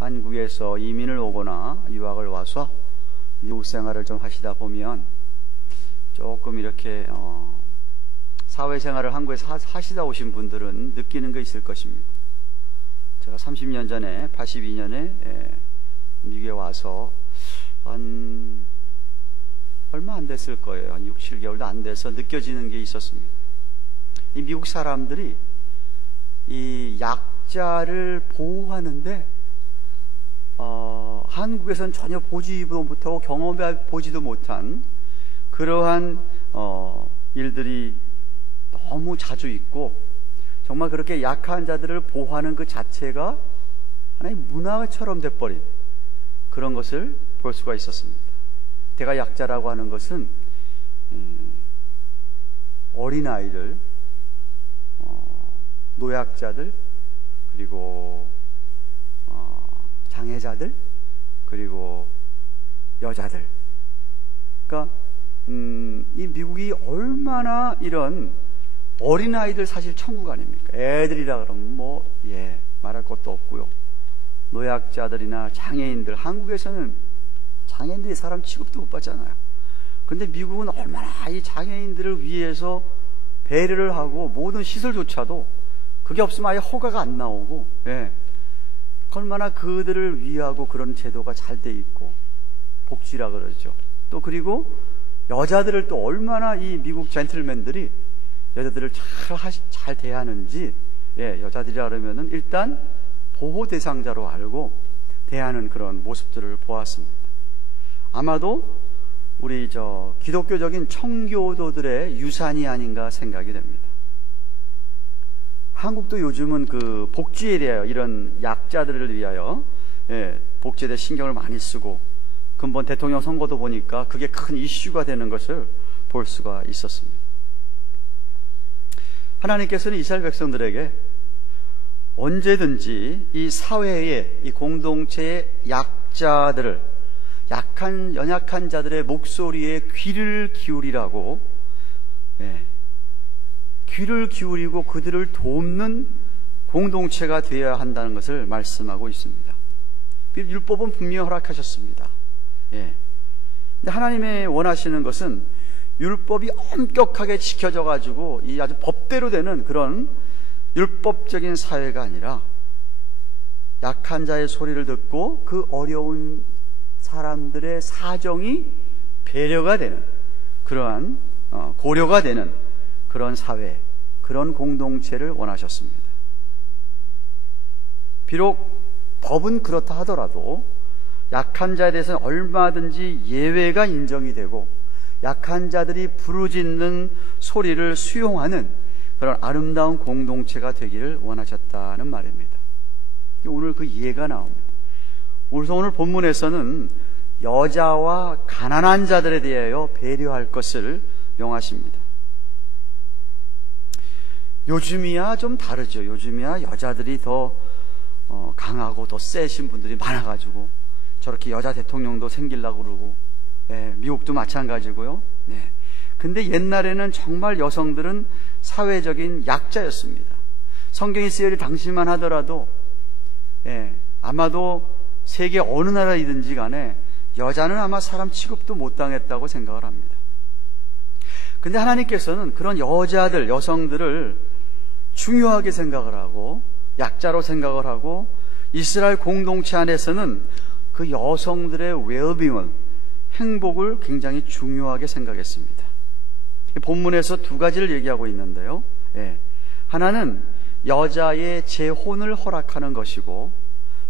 한국에서 이민을 오거나 유학을 와서 미국 생활을 좀 하시다 보면 조금 이렇게 사회생활을 한국에서 하시다 오신 분들은 느끼는 게 있을 것입니다. 제가 30년 전에 82년에 미국에 와서 한 얼마 안 됐을 거예요. 한 6, 7개월도 안 돼서 느껴지는 게 있었습니다. 이 미국 사람들이 이 약자를 보호하는데 한국에서는 전혀 보지도 못하고 경험해 보지도 못한 그러한 일들이 너무 자주 있고, 정말 그렇게 약한 자들을 보호하는 그 자체가 하나의 문화처럼 돼버린 그런 것을 볼 수가 있었습니다. 제가 약자라고 하는 것은 어린아이들, 노약자들, 그리고 장애자들, 그리고 여자들. 그러니까 이 미국이 얼마나 이런 어린아이들 사실 천국 아닙니까? 애들이라 그러면 말할 것도 없고요. 노약자들이나 장애인들, 한국에서는 장애인들이 사람 취급도 못 받잖아요. 그런데 미국은 얼마나 이 장애인들을 위해서 배려를 하고 모든 시설조차도 그게 없으면 아예 허가가 안 나오고, 얼마나 그들을 위하고 그런 제도가 잘 돼 있고, 복지라 그러죠. 또 그리고 여자들을 또 얼마나 이 미국 젠틀맨들이 여자들을 잘 대하는지, 여자들이라 그러면은 일단 보호 대상자로 알고 대하는 그런 모습들을 보았습니다. 아마도 우리 기독교적인 청교도들의 유산이 아닌가 생각이 됩니다. 한국도 요즘은 그 복지에 대하여, 이런 약자들을 위하여 복지에 대해 신경을 많이 쓰고, 근본 대통령 선거도 보니까 그게 큰 이슈가 되는 것을 볼 수가 있었습니다. 하나님께서는 이스라엘 백성들에게 언제든지 이 사회의, 이 공동체의 약자들을, 연약한 자들의 목소리에 귀를 기울이라고, 귀를 기울이고 그들을 돕는 공동체가 되어야 한다는 것을 말씀하고 있습니다. 율법은 분명히 허락하셨습니다. 근데 하나님의 원하시는 것은 율법이 엄격하게 지켜져 가지고 이 아주 법대로 되는 그런 율법적인 사회가 아니라, 약한 자의 소리를 듣고 그 어려운 사람들의 사정이 배려가 되는, 그러한 고려가 되는 그런 사회, 그런 공동체를 원하셨습니다. 비록 법은 그렇다 하더라도 약한 자에 대해서는 얼마든지 예외가 인정이 되고, 약한 자들이 부르짖는 소리를 수용하는 그런 아름다운 공동체가 되기를 원하셨다는 말입니다. 오늘 그 예가 나옵니다. 오늘 본문에서는 여자와 가난한 자들에 대하여 배려할 것을 명하십니다. 요즘이야 좀 다르죠. 요즘이야 여자들이 더 강하고 더 세신 분들이 많아가지고 저렇게 여자 대통령도 생기려고 그러고, 미국도 마찬가지고요. 근데 옛날에는 정말 여성들은 사회적인 약자였습니다. 성경이 쓰여질 당시만 하더라도 아마도 세계 어느 나라이든지 간에 여자는 아마 사람 취급도 못 당했다고 생각을 합니다. 근데 하나님께서는 그런 여자들, 여성들을 중요하게 생각을 하고 약자로 생각을 하고, 이스라엘 공동체 안에서는 그 여성들의 웰빙을, 행복을 굉장히 중요하게 생각했습니다. 본문에서 두 가지를 얘기하고 있는데요. 하나는 여자의 재혼을 허락하는 것이고,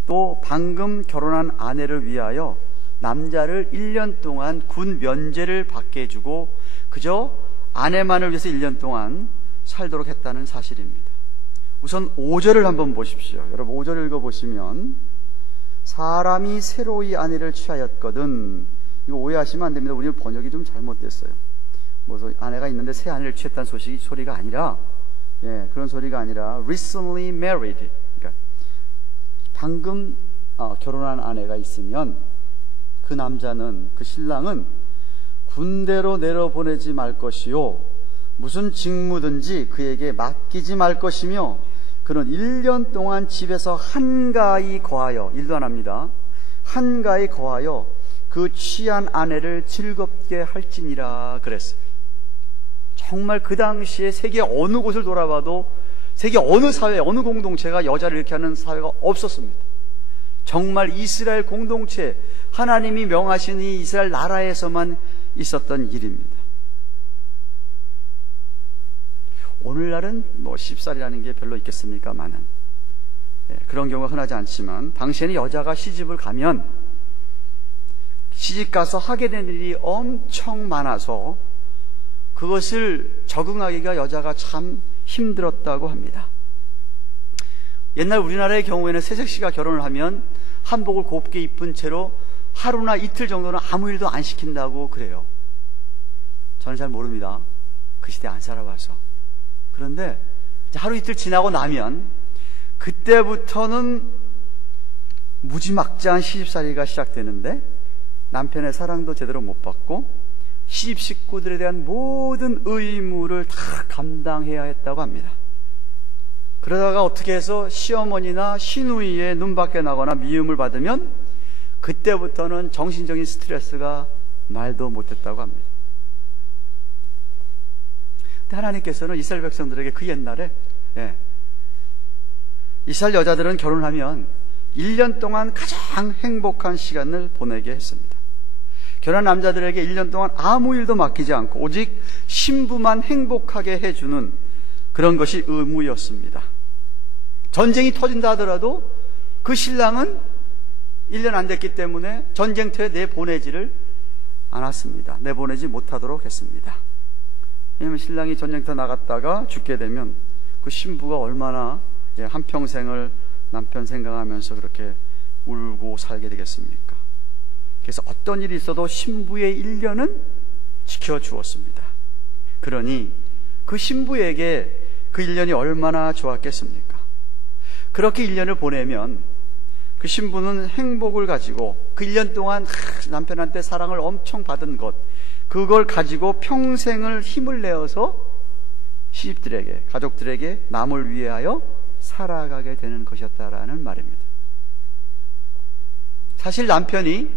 또 방금 결혼한 아내를 위하여 남자를 1년 동안 군 면제를 받게 해주고 그저 아내만을 위해서 1년 동안 살도록 했다는 사실입니다. 우선 5절을 한번 보십시오. 여러분 5절 읽어보시면, 사람이 새로이 아내를 취하였거든. 이거 오해하시면 안 됩니다. 우리 번역이 좀 잘못됐어요. 아내가 있는데 새 아내를 취했다는 소리가 아니라, 그런 소리가 아니라 recently married, 그러니까 방금 결혼한 아내가 있으면 그 남자는, 그 신랑은 군대로 내려보내지 말 것이요, 무슨 직무든지 그에게 맡기지 말 것이며 그는 1년 동안 집에서 한가히 거하여, 일도 안 합니다. 한가히 거하여 그 취한 아내를 즐겁게 할지니라 그랬어요. 정말 그 당시에 세계 어느 곳을 돌아봐도 세계 어느 사회, 어느 공동체가 여자를 이렇게 하는 사회가 없었습니다. 정말 이스라엘 공동체, 하나님이 명하신 이 이스라엘 나라에서만 있었던 일입니다. 오늘날은 뭐 시집살이라는 게 별로 있겠습니까마는, 그런 경우가 흔하지 않지만 당시에는 여자가 시집을 가면 시집가서 하게 된 일이 엄청 많아서 그것을 적응하기가 여자가 참 힘들었다고 합니다. 옛날 우리나라의 경우에는 새색시가 결혼을 하면 한복을 곱게 입은 채로 하루나 이틀 정도는 아무 일도 안 시킨다고 그래요. 저는 잘 모릅니다. 그 시대에 안 살아봐서. 그런데 하루 이틀 지나고 나면 그때부터는 무지막지한 시집살이가 시작되는데 남편의 사랑도 제대로 못 받고 시집 식구들에 대한 모든 의무를 다 감당해야 했다고 합니다. 그러다가 어떻게 해서 시어머니나 시누이의 눈밖에 나거나 미움을 받으면 그때부터는 정신적인 스트레스가 말도 못했다고 합니다. 근데 하나님께서는 이스라엘 백성들에게 그 옛날에 이스라엘 여자들은 결혼하면 1년 동안 가장 행복한 시간을 보내게 했습니다. 결혼한 남자들에게 1년 동안 아무 일도 맡기지 않고 오직 신부만 행복하게 해주는 그런 것이 의무였습니다. 전쟁이 터진다 하더라도 그 신랑은 1년 안 됐기 때문에 전쟁터에 내보내지를 않았습니다. 내보내지 못하도록 했습니다. 왜냐하면 신랑이 전쟁터 나갔다가 죽게 되면 그 신부가 얼마나 한평생을 남편 생각하면서 그렇게 울고 살게 되겠습니까? 그래서 어떤 일이 있어도 신부의 1년은 지켜주었습니다. 그러니 그 신부에게 그 1년이 얼마나 좋았겠습니까? 그렇게 1년을 보내면 그 신부는 행복을 가지고 그 1년 동안 남편한테 사랑을 엄청 받은 것, 그걸 가지고 평생을 힘을 내어서 시집들에게, 가족들에게 남을 위하여 살아가게 되는 것이었다라는 말입니다. 사실 남편이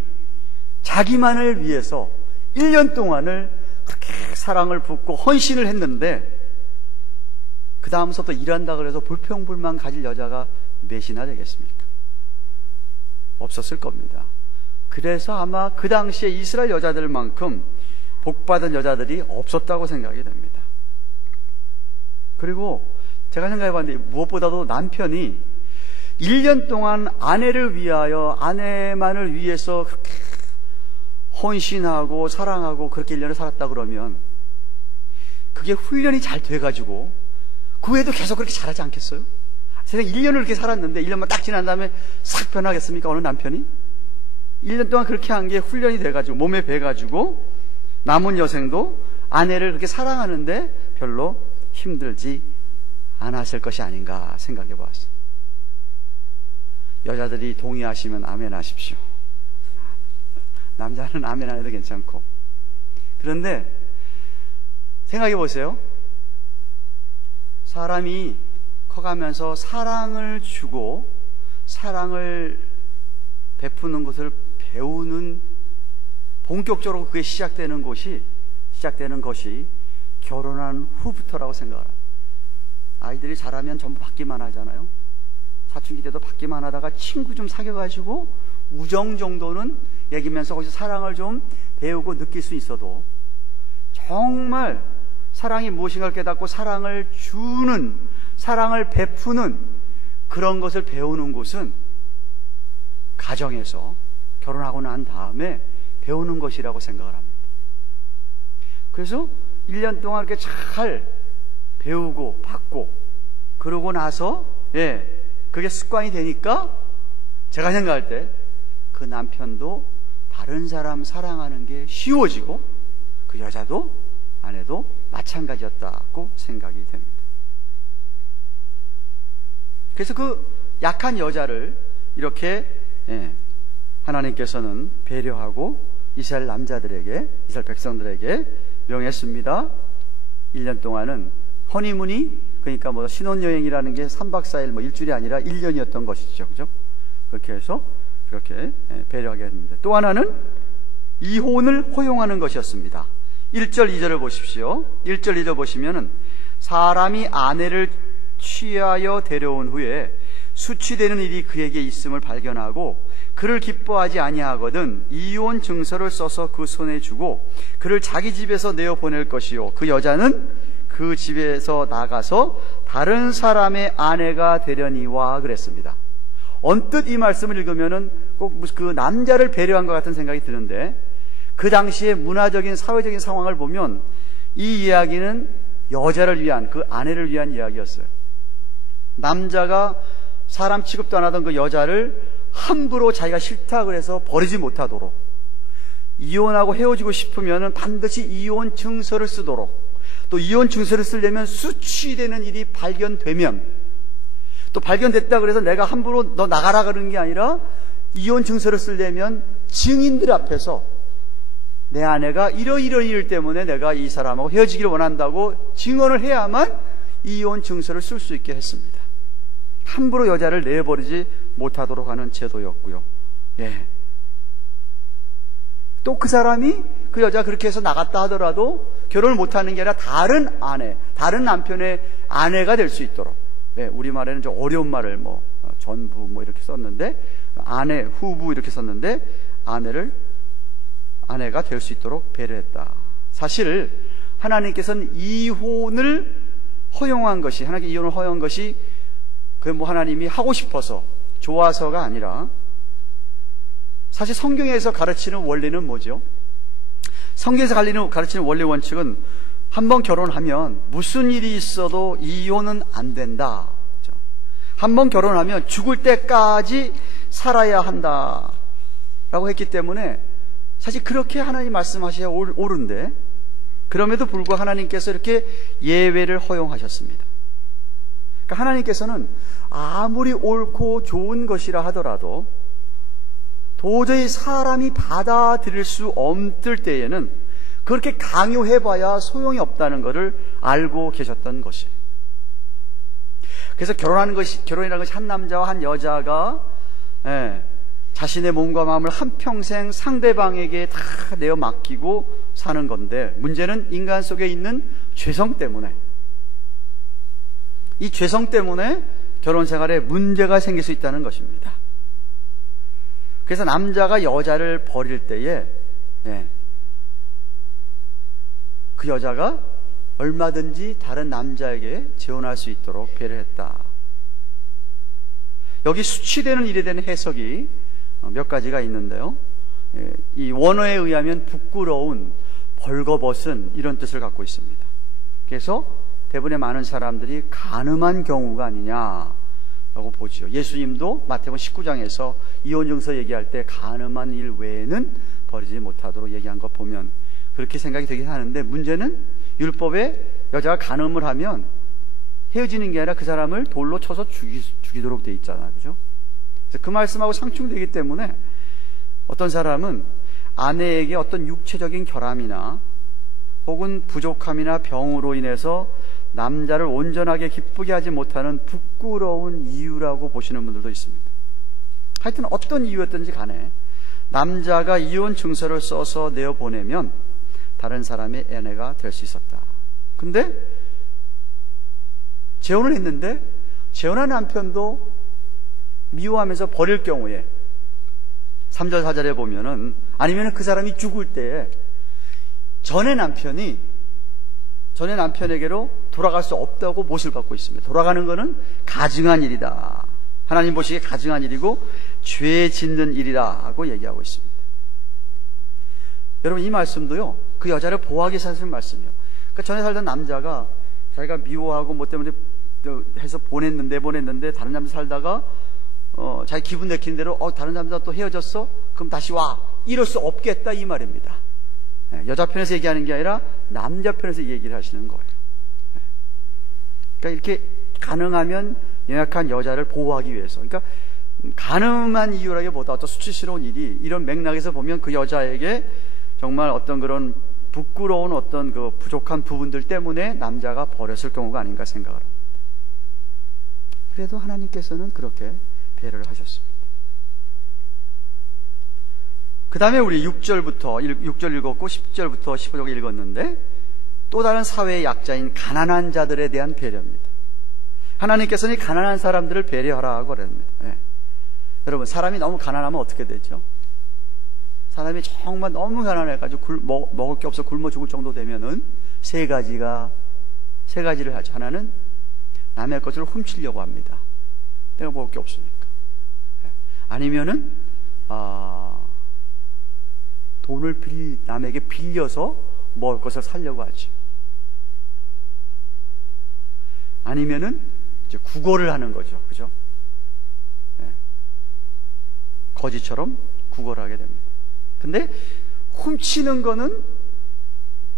자기만을 위해서 1년 동안을 그렇게 사랑을 붓고 헌신을 했는데 그 다음부터 일한다 그래서 불평불만 가질 여자가 몇이나 되겠습니까? 없었을 겁니다. 그래서 아마 그 당시에 이스라엘 여자들만큼 복받은 여자들이 없었다고 생각이 됩니다. 그리고 제가 생각해봤는데 무엇보다도 남편이 1년 동안 아내를 위하여, 아내만을 위해서 그렇게 헌신하고 사랑하고 그렇게 1년을 살았다 그러면 그게 훈련이 잘 돼가지고 그 후에도 계속 그렇게 잘하지 않겠어요? 세상 1년을 그렇게 살았는데 1년만 딱 지난 다음에 싹 변하겠습니까? 어느 남편이? 1년 동안 그렇게 한 게 훈련이 돼가지고 몸에 배가지고 남은 여생도 아내를 그렇게 사랑하는데 별로 힘들지 않았을 것이 아닌가 생각해 보았어요. 여자들이 동의하시면 아멘 하십시오. 남자는 아멘 안 해도 괜찮고. 그런데 생각해 보세요. 사람이 커가면서 사랑을 주고 사랑을 베푸는 것을 배우는, 본격적으로 그게 시작되는 것이 결혼한 후부터라고 생각합니다. 아이들이 자라면 전부 받기만 하잖아요. 사춘기 때도 받기만 하다가 친구 좀 사귀어가지고 우정 정도는 얘기면서 거기서 사랑을 좀 배우고 느낄 수 있어도 정말 사랑이 무엇인가를 깨닫고 사랑을 주는, 사랑을 베푸는 그런 것을 배우는 곳은 가정에서 결혼하고 난 다음에 배우는 것이라고 생각을 합니다. 그래서 1년 동안 이렇게 잘 배우고 받고 그러고 나서 그게 습관이 되니까 제가 생각할 때 그 남편도 다른 사람 사랑하는 게 쉬워지고 그 여자도 아내도 마찬가지였다고 생각이 됩니다. 그래서 그 약한 여자를 이렇게 하나님께서는 배려하고 이스라엘 남자들에게, 이스라엘 백성들에게 명했습니다. 1년 동안은 허니문이 그러니까 뭐 신혼여행이라는 게 3박 4일 뭐 일주일이 아니라 1년이었던 것이죠. 그죠? 그렇게 해서 그렇게 배려하게 했는데, 또 하나는 이혼을 허용하는 것이었습니다. 1절 2절을 보십시오. 1절 2절 보시면은 사람이 아내를 취하여 데려온 후에 수치되는 일이 그에게 있음을 발견하고 그를 기뻐하지 아니하거든 이혼 증서를 써서 그 손에 주고 그를 자기 집에서 내어 보낼 것이요 그 여자는 그 집에서 나가서 다른 사람의 아내가 되려니와 그랬습니다. 언뜻 이 말씀을 읽으면은 꼭 그 남자를 배려한 것 같은 생각이 드는데, 그 당시의 문화적인 사회적인 상황을 보면 이 이야기는 여자를 위한, 그 아내를 위한 이야기였어요. 남자가 사람 취급도 안 하던 그 여자를 함부로 자기가 싫다 그래서 버리지 못하도록, 이혼하고 헤어지고 싶으면 반드시 이혼 증서를 쓰도록, 또 이혼 증서를 쓰려면 수치되는 일이 발견되면, 또 발견됐다 그래서 내가 함부로 너 나가라 그러는 게 아니라 이혼 증서를 쓰려면 증인들 앞에서 내 아내가 이러이러한 일 때문에 내가 이 사람하고 헤어지기를 원한다고 증언을 해야만 이혼 증서를 쓸 수 있게 했습니다. 함부로 여자를 내버리지 못하도록 하는 제도였고요. 예. 또 그 사람이 그 여자가 그렇게 해서 나갔다 하더라도 결혼을 못하는 게 아니라 다른 아내, 다른 남편의 아내가 될 수 있도록, 예, 우리말에는 좀 어려운 말을 뭐 전부 뭐 이렇게 썼는데, 아내, 후부 이렇게 썼는데 아내가 될 수 있도록 배려했다. 사실 하나님께서는 이혼을 허용한 것이, 하나님께 이혼을 허용한 것이 그 뭐 하나님이 하고 싶어서 좋아서가 아니라, 사실 성경에서 가르치는 원리는 뭐죠? 성경에서 가르치는 원리 원칙은 한번 결혼하면 무슨 일이 있어도 이혼은 안 된다. 한번 결혼하면 죽을 때까지 살아야 한다 라고 했기 때문에 사실 그렇게 하나님 말씀하셔야 옳은데, 그럼에도 불구하고 하나님께서 이렇게 예외를 허용하셨습니다. 그러니까 하나님께서는 아무리 옳고 좋은 것이라 하더라도 도저히 사람이 받아들일 수 없을 때에는 그렇게 강요해봐야 소용이 없다는 것을 알고 계셨던 것이에요. 그래서 결혼이라는 것이 한 남자와 한 여자가 자신의 몸과 마음을 한평생 상대방에게 다 내어 맡기고 사는 건데, 문제는 인간 속에 있는 죄성 때문에, 이 죄성 때문에 결혼 생활에 문제가 생길 수 있다는 것입니다. 그래서 남자가 여자를 버릴 때에 그 여자가 얼마든지 다른 남자에게 재혼할 수 있도록 배려했다. 여기 수치되는 일에 대한 해석이 몇 가지가 있는데요, 이 원어에 의하면 부끄러운, 벌거벗은 이런 뜻을 갖고 있습니다. 그래서 대부분의 많은 사람들이 간음한 경우가 아니냐라고 보죠. 예수님도 마태복음 19장에서 이혼증서 얘기할 때 간음한 일 외에는 버리지 못하도록 얘기한 거 보면 그렇게 생각이 되긴 하는데, 문제는 율법에 여자가 간음을 하면 헤어지는 게 아니라 그 사람을 돌로 쳐서 죽이도록 돼 있잖아요. 그죠? 그래서 그 말씀하고 상충되기 때문에 어떤 사람은 아내에게 어떤 육체적인 결함이나 혹은 부족함이나 병으로 인해서 남자를 온전하게 기쁘게 하지 못하는 부끄러운 이유라고 보시는 분들도 있습니다. 하여튼 어떤 이유였든지 간에 남자가 이혼 증서를 써서 내어보내면 다른 사람의 아내가 될 수 있었다. 근데 재혼을 했는데 재혼한 남편도 미워하면서 버릴 경우에 3절 4절에 보면은, 아니면 그 사람이 죽을 때에 전의 남편에게로 돌아갈 수 없다고 못을 받고 있습니다. 돌아가는 것은 가증한 일이다. 하나님 보시기에 가증한 일이고 죄 짓는 일이라고 얘기하고 있습니다. 여러분, 이 말씀도요, 그 여자를 보호하기 위해서 하는 말씀이에요. 그러니까 전에 살던 남자가 자기가 미워하고 뭐 때문에 해서 내보냈는데 다른 남자 살다가 자기 기분 내키는 대로 다른 남자 또 헤어졌어? 그럼 다시 와. 이럴 수 없겠다, 이 말입니다. 여자 편에서 얘기하는 게 아니라 남자 편에서 얘기를 하시는 거예요. 그러니까 이렇게 가능하면 연약한 여자를 보호하기 위해서, 그러니까 가늠한 이유라기보다 어떤 수치스러운 일이, 이런 맥락에서 보면 그 여자에게 정말 어떤 그런 부끄러운 어떤 그 부족한 부분들 때문에 남자가 버렸을 경우가 아닌가 생각을 합니다. 그래도 하나님께서는 그렇게 배려를 하셨습니다. 그 다음에 우리 6절 읽었고 10절부터 15절 읽었는데 또 다른 사회의 약자인 가난한 자들에 대한 배려입니다. 하나님께서는 가난한 사람들을 배려하라고 그랬습니다. 네. 여러분, 사람이 너무 가난하면 어떻게 되죠? 사람이 정말 너무 가난해가지고 먹을 게 없어 굶어 죽을 정도 되면은 세 가지를 하죠. 하나는 남의 것을 훔치려고 합니다. 내가 먹을 게 없으니까. 아니면은 돈을 남에게 빌려서 먹을 것을 사려고 하죠. 아니면은 이제 구걸을 하는 거죠. 그죠? 거지처럼 구걸하게 됩니다. 근데 훔치는 거는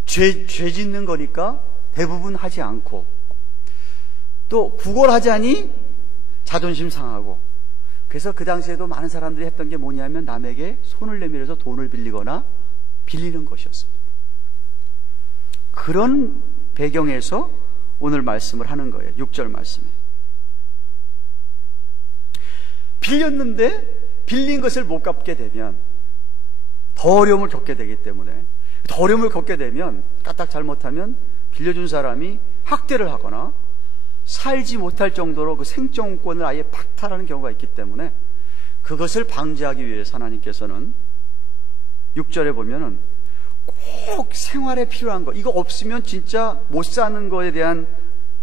죄 짓는 거니까 대부분 하지 않고, 또 구걸하자니 자존심 상하고, 그래서 그 당시에도 많은 사람들이 했던 게 뭐냐면 남에게 손을 내밀어서 돈을 빌리거나 빌리는 것이었습니다. 그런 배경에서 오늘 말씀을 하는 거예요. 6절 말씀에. 빌렸는데 빌린 것을 못 갚게 되면 더 어려움을 겪게 되기 때문에, 더 어려움을 겪게 되면 까딱 잘못하면 빌려준 사람이 학대를 하거나 살지 못할 정도로 그 생존권을 아예 박탈하는 경우가 있기 때문에 그것을 방지하기 위해서 하나님께서는 6절에 보면은 꼭 생활에 필요한 거, 이거 없으면 진짜 못 사는 거에 대한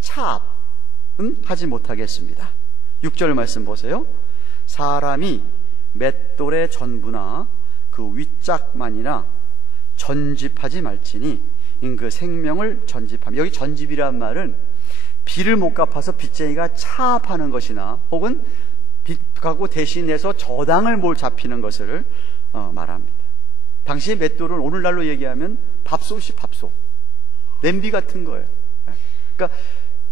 차압은 하지 못하겠습니다. 6절 말씀 보세요. 사람이 맷돌의 전부나 그 윗짝만이나 전집하지 말지니 그 생명을 전집함. 여기 전집이란 말은 빚을 못 갚아서 빚쟁이가 차압하는 것이나 혹은 빚 갖고 대신해서 저당을 뭘 잡히는 것을 말합니다. 당시의 맷돌은 오늘날로 얘기하면 밥솥이 밥솥, 냄비 같은 거예요. 그러니까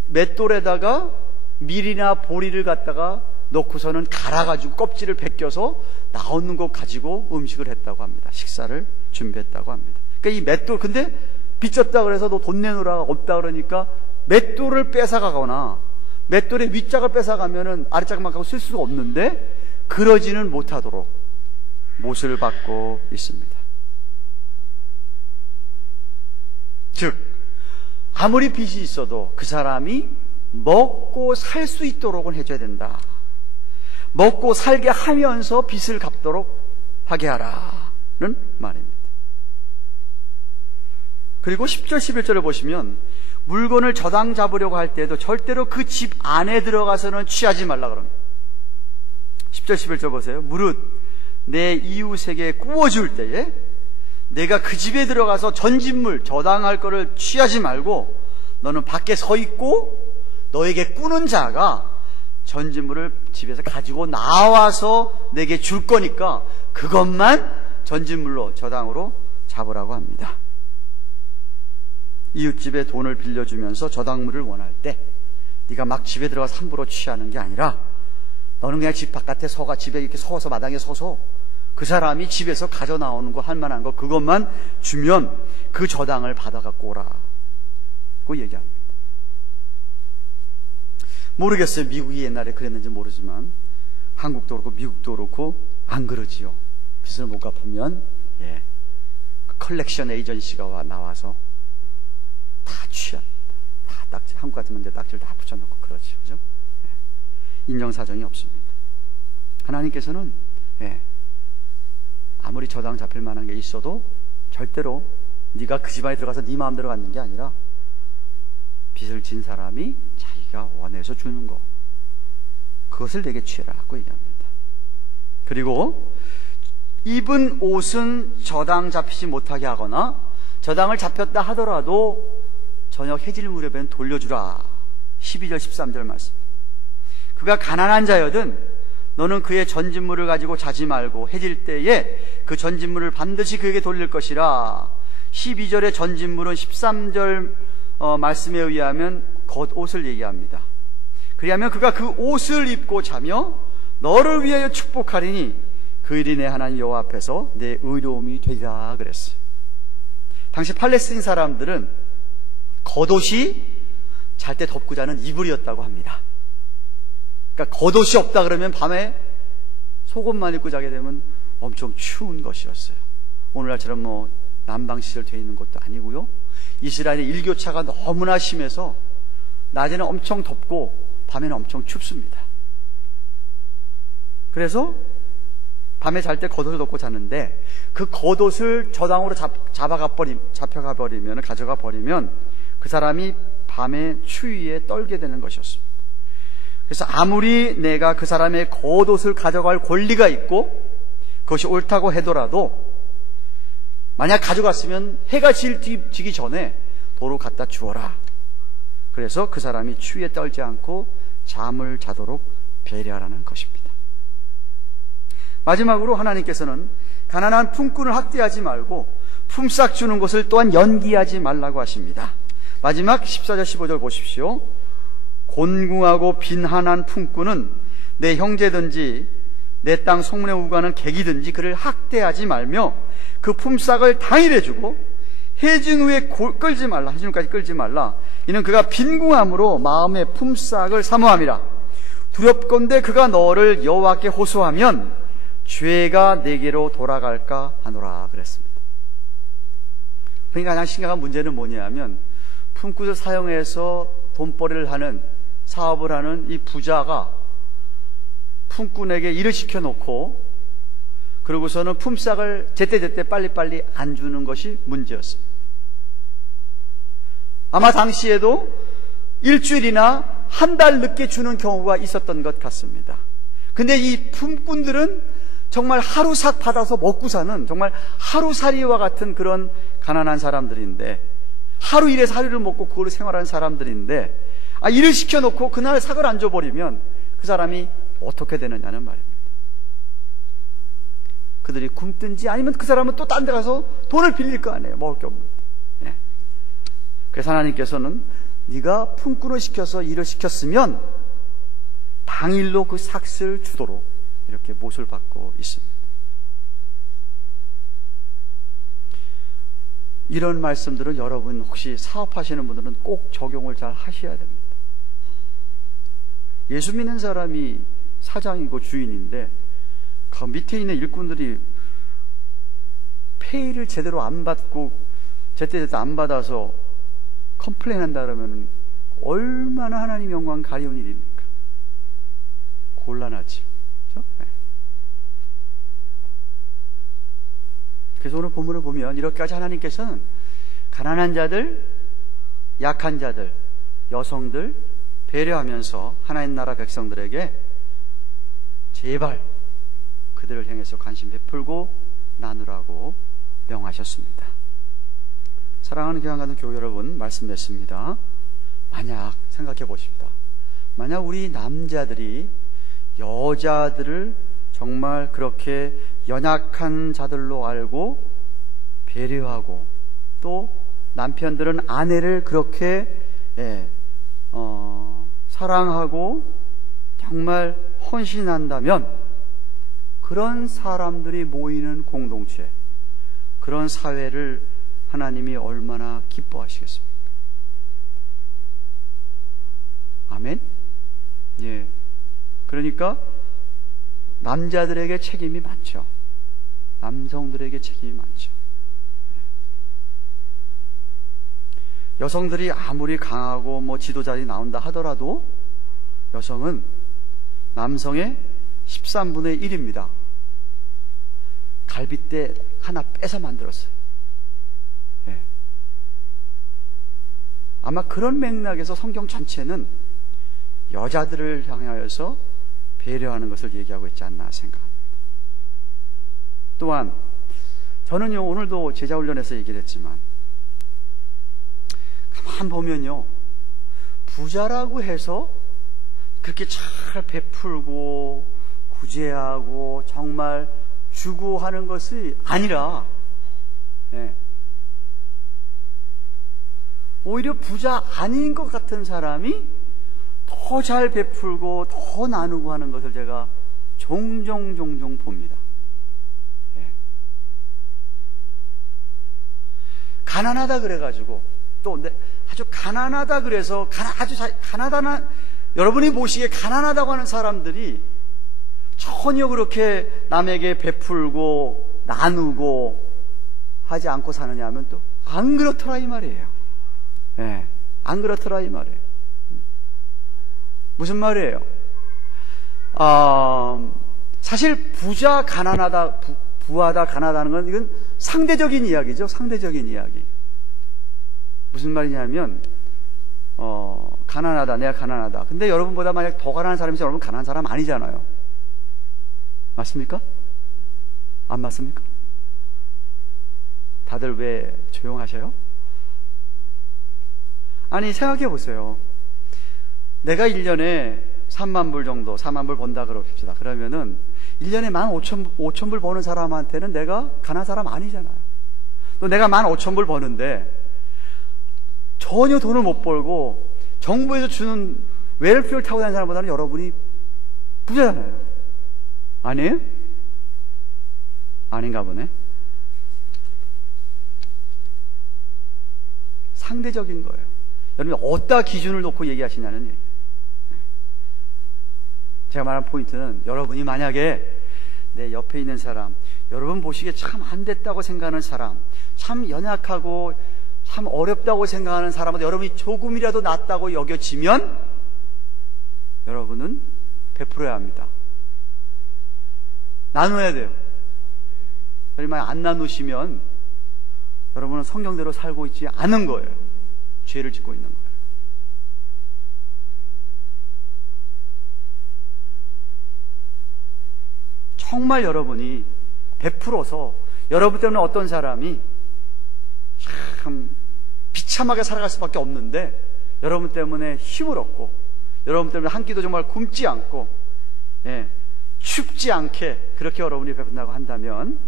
맷돌에다가 밀이나 보리를 갖다가 넣고서는 갈아가지고 껍질을 벗겨서 나오는 것 가지고 음식을 했다고 합니다. 식사를 준비했다고 합니다. 그러니까 이 맷돌, 근데 빚졌다 그래서 너 돈 내놓으라 없다 그러니까 맷돌을 뺏어가거나 맷돌의 윗짝을 뺏어가면은 아랫짝만 갖고 쓸 수가 없는데 그러지는 못하도록 못을 받고 있습니다. 즉 아무리 빚이 있어도 그 사람이 먹고 살 수 있도록은 해줘야 된다. 먹고 살게 하면서 빚을 갚도록 하게 하라는 말입니다. 그리고 10절 11절을 보시면 물건을 저당 잡으려고 할 때도 절대로 그 집 안에 들어가서는 취하지 말라 그럽니다. 10절 11절 보세요. 무릇 내 이웃에게 구워줄 때에 내가 그 집에 들어가서 전집물 저당할 거를 취하지 말고 너는 밖에 서 있고 너에게 꾸는 자가 전집물을 집에서 가지고 나와서 내게 줄 거니까 그것만 전집물로 저당으로 잡으라고 합니다. 이웃집에 돈을 빌려주면서 저당물을 원할 때 네가 막 집에 들어가서 함부로 취하는 게 아니라 너는 그냥 집 바깥에 집에 이렇게 서서 마당에 서서 그 사람이 집에서 가져 나오는 거 할 만한 거 그것만 주면 그 저당을 받아 갖고 오라고 얘기합니다. 모르겠어요. 미국이 옛날에 그랬는지 모르지만 한국도 그렇고 미국도 그렇고 안 그러지요. 빚을 못 갚으면 컬렉션 에이전시가 나와서 다 취합니다. 다 딱지, 한국 같으면 이제 딱지를 다 붙여놓고 그러지, 그죠? 인정사정이 없습니다. 하나님께서는 아무리 저당 잡힐 만한 게 있어도 절대로 네가 그 집안에 들어가서 네 마음대로 갖는 게 아니라 빚을 진 사람이 자기가 원해서 주는 거, 그것을 내게 취해라고 얘기합니다. 그리고 입은 옷은 저당 잡히지 못하게 하거나 저당을 잡혔다 하더라도 저녁 해질 무렵에는 돌려주라. 12절 13절 말씀. 그가 가난한 자여든 너는 그의 전집물을 가지고 자지 말고 해질 때에 그 전집물을 반드시 그에게 돌릴 것이라. 12절의 전집물은 13절 말씀에 의하면 겉옷을 얘기합니다. 그리하면 그가 그 옷을 입고 자며 너를 위하여 축복하리니 그 일이 내 하나님 여호와 앞에서 내 의로움이 되리라 그랬어요. 당시 팔레스틴 사람들은 겉옷이 잘 때 덮고 자는 이불이었다고 합니다. 그러니까 겉옷이 없다 그러면 밤에 속옷만 입고 자게 되면 엄청 추운 것이었어요. 오늘날처럼 뭐 난방시설 되어 있는 것도 아니고요. 이스라엘의 일교차가 너무나 심해서 낮에는 엄청 덥고 밤에는 엄청 춥습니다. 그래서 밤에 잘 때 겉옷을 덮고 자는데 그 겉옷을 저당으로 잡혀가 버리면, 가져가 버리면 그 사람이 밤에 추위에 떨게 되는 것이었습니다. 그래서 아무리 내가 그 사람의 겉옷을 가져갈 권리가 있고 그것이 옳다고 하더라도 만약 가져갔으면 해가 지기 전에 도로 갖다 주어라. 그래서 그 사람이 추위에 떨지 않고 잠을 자도록 배려하라는 것입니다. 마지막으로 하나님께서는 가난한 품꾼을 학대하지 말고 품삯 주는 것을 또한 연기하지 말라고 하십니다. 마지막 14절 15절 보십시오. 곤궁하고 빈한한 품꾼은 내 형제든지 내 땅 성문에 우가는 객이든지 그를 학대하지 말며 그 품삯을 당일에 주고 해진 후에 끌지 말라. 해진 후까지 끌지 말라. 이는 그가 빈궁함으로 마음의 품삯을 사모함이라. 두렵건대 그가 너를 여호와께 호소하면 죄가 내게로 돌아갈까 하노라 그랬습니다. 그러니까 가장 심각한 문제는 뭐냐면 품꾼을 사용해서 돈벌이를 하는, 사업을 하는 이 부자가 품꾼에게 일을 시켜놓고 그러고서는 품삯을 제때제때 빨리빨리 안 주는 것이 문제였습니다. 아마 당시에도 일주일이나 한 달 늦게 주는 경우가 있었던 것 같습니다. 근데 이 품꾼들은 정말 하루삭 받아서 먹고 사는 정말 하루살이와 같은 그런 가난한 사람들인데, 하루 일해서 하루를 먹고 그걸로 생활하는 사람들인데, 일을 시켜놓고 그날 삭을 안 줘버리면 그 사람이 어떻게 되느냐는 말입니다. 그들이 굶든지 아니면 그 사람은 또 딴 데 가서 돈을 빌릴 거 아니에요. 먹을 게 없는데. 예. 그래서 하나님께서는 네가 품꾼을 시켜서 일을 시켰으면 당일로 그 삭을 주도록 이렇게 못을 받고 있습니다. 이런 말씀들을 여러분 혹시 사업하시는 분들은 꼭 적용을 잘 하셔야 됩니다. 예수 믿는 사람이 사장이고 주인인데 그 밑에 있는 일꾼들이 페이를 제대로 안 받고 제때제때 안 받아서 컴플레인한다 그러면 얼마나 하나님 영광 가리운 일입니까? 곤란하지. 그렇죠? 네. 그래서 오늘 본문을 보면 이렇게까지 하나님께서는 가난한 자들, 약한 자들, 여성들 배려하면서 하나님 나라 백성들에게 제발 그들을 향해서 관심 베풀고 나누라고 명하셨습니다. 사랑하는 교회가는 교회 여러분, 말씀 맺습니다. 만약 생각해 보십시다. 만약 우리 남자들이 여자들을 정말 그렇게 연약한 자들로 알고 배려하고 또 남편들은 아내를 그렇게 사랑하고 정말 헌신한다면 그런 사람들이 모이는 공동체, 그런 사회를 하나님이 얼마나 기뻐하시겠습니까? 아멘? 예. 그러니까 남자들에게 책임이 많죠. 남성들에게 책임이 많죠. 여성들이 아무리 강하고 지도자들이 나온다 하더라도 여성은 남성의 13분의 1입니다. 갈빗대 하나 빼서 만들었어요. 예. 아마 그런 맥락에서 성경 전체는 여자들을 향하여서 배려하는 것을 얘기하고 있지 않나 생각합니다. 또한 저는요, 오늘도 제자훈련에서 얘기를 했지만 가만 보면요, 부자라고 해서 그렇게 잘 베풀고 구제하고 정말 주고 하는 것이 아니라 오히려 부자 아닌 것 같은 사람이 더 잘 베풀고 더 나누고 하는 것을 제가 종종 봅니다. 가난하다 그래가지고 또 아주 가난하다 그래서 아주 여러분이 보시기에 가난하다고 하는 사람들이 전혀 그렇게 남에게 베풀고 나누고 하지 않고 사느냐 하면 또 안 그렇더라 이 말이에요. 예, 안 그렇더라 이 말이에요. 무슨 말이에요? 사실 부자 가난하다, 부하다 가난하다는 건 이건 상대적인 이야기죠. 상대적인 이야기. 무슨 말이냐면 가난하다, 내가 가난하다. 근데 여러분보다 만약 더 가난한 사람이 있으면 여러분 가난한 사람 아니잖아요. 맞습니까? 안 맞습니까? 다들 왜 조용하셔요? 아니, 생각해 보세요. 내가 1년에 3만 불 정도, 4만 불 번다 그럽시다. 그러면은 1년에 15,000불 버는 사람한테는 내가 가난한 사람 아니잖아요. 또 내가 15,000불 버는데 전혀 돈을 못 벌고 정부에서 주는 웰피를 타고 다니는 사람보다는 여러분이 부자잖아요. 아니에요? 아닌가 보네. 상대적인 거예요. 여러분이 어디다 기준을 놓고 얘기하시냐는 얘기예요. 제가 말한 포인트는 여러분이 만약에 내 옆에 있는 사람, 여러분 보시기에 참 안 됐다고 생각하는 사람, 참 연약하고 참 어렵다고 생각하는 사람한테 여러분이 조금이라도 낫다고 여겨지면 여러분은 베풀어야 합니다. 나눠야 돼요. 여러분 만약 안 나누시면 여러분은 성경대로 살고 있지 않은 거예요. 죄를 짓고 있는 거예요. 정말 여러분이 베풀어서 여러분 때문에 어떤 사람이 참 비참하게 살아갈 수밖에 없는데 여러분 때문에 힘을 얻고 여러분 때문에 한 끼도 정말 굶지 않고 춥지 않게 그렇게 여러분이 베푼다고 한다면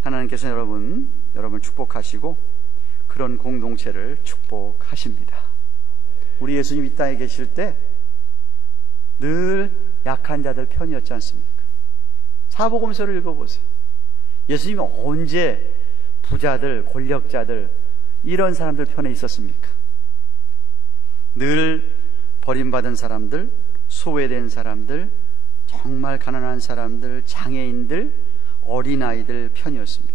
하나님께서 여러분을 축복하시고 그런 공동체를 축복하십니다. 우리 예수님 이 땅에 계실 때 늘 약한 자들 편이었지 않습니까? 사복음서를 읽어보세요. 예수님이 언제 부자들, 권력자들 이런 사람들 편에 있었습니까? 늘 버림받은 사람들, 소외된 사람들, 정말 가난한 사람들, 장애인들, 어린아이들 편이었습니다.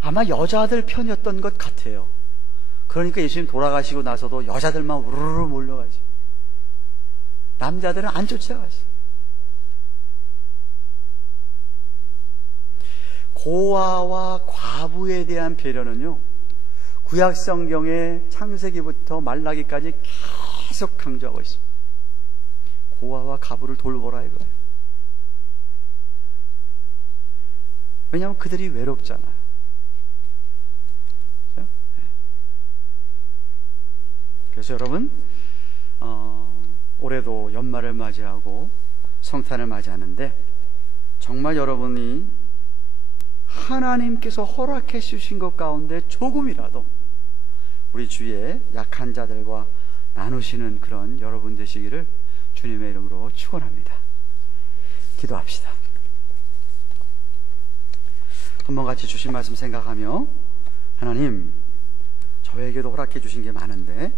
아마 여자들 편이었던 것 같아요. 그러니까 예수님 돌아가시고 나서도 여자들만 우르르 몰려가지. 남자들은 안 쫓아가지. 고아와 과부에 대한 배려는요, 구약 성경의 창세기부터 말라기까지 계속 강조하고 있습니다. 고아와 과부를 돌보라 이거예요. 왜냐하면 그들이 외롭잖아요. 그래서 여러분, 올해도 연말을 맞이하고 성탄을 맞이하는데 정말 여러분이 하나님께서 허락해 주신 것 가운데 조금이라도 우리 주위에 약한 자들과 나누시는 그런 여러분 되시기를 주님의 이름으로 축원합니다. 기도합시다. 한번 같이 주신 말씀 생각하며, 하나님, 저에게도 허락해 주신 게 많은데,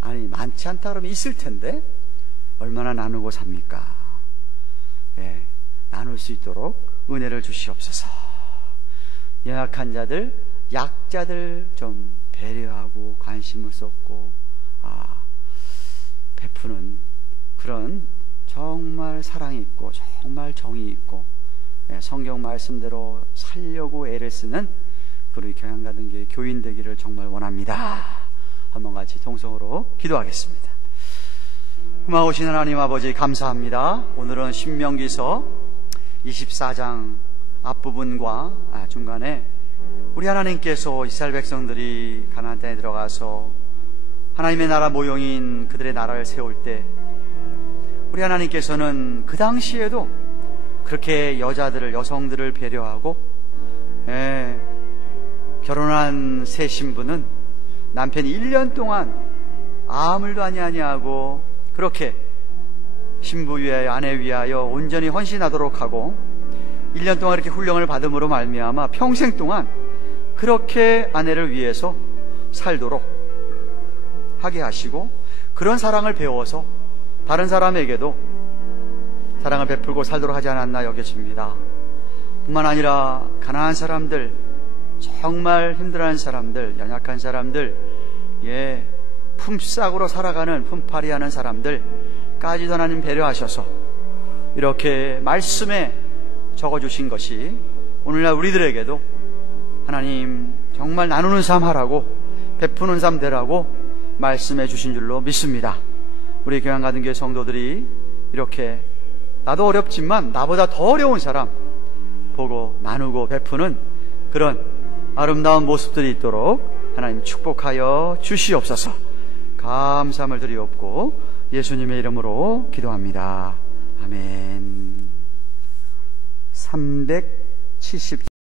아니 많지 않다 그러면 있을 텐데 얼마나 나누고 삽니까? 나눌 수 있도록 은혜를 주시옵소서. 연약한 자들, 약자들 좀 배려하고 관심을 쏟고 베푸는 그런 정말 사랑이 있고 정말 정이 있고 성경 말씀대로 살려고 애를 쓰는 그리고 경향가든교회 교인 되기를 정말 원합니다. 한번 같이 통성으로 기도하겠습니다. 고마우신 하나님 아버지 감사합니다. 오늘은 신명기서 24장 앞부분과 중간에 우리 하나님께서 이스라엘 백성들이 가나안 땅에 들어가서 하나님의 나라 모형인 그들의 나라를 세울 때 우리 하나님께서는 그 당시에도 그렇게 여성들을 배려하고 결혼한 새 신부는 남편이 1년 동안 아무 일도 아니하고 그렇게 신부 위하여 아내 위하여 온전히 헌신하도록 하고 1년 동안 이렇게 훈령을 받음으로 말미암아 평생 동안 그렇게 아내를 위해서 살도록 하게 하시고 그런 사랑을 배워서 다른 사람에게도 사랑을 베풀고 살도록 하지 않았나 여겨집니다. 뿐만 아니라 가난한 사람들, 정말 힘들어하는 사람들, 연약한 사람들, 품삯으로 살아가는 품팔이하는 사람들까지도 하나님 배려하셔서 이렇게 말씀에 적어주신 것이 오늘날 우리들에게도 하나님 정말 나누는 삶 하라고, 베푸는 삶 되라고 말씀해 주신 줄로 믿습니다. 우리 교양가든교회 성도들이 이렇게 나도 어렵지만 나보다 더 어려운 사람 보고 나누고 베푸는 그런 아름다운 모습들이 있도록 하나님 축복하여 주시옵소서. 감사함을 드리옵고 예수님의 이름으로 기도합니다. 아멘. 370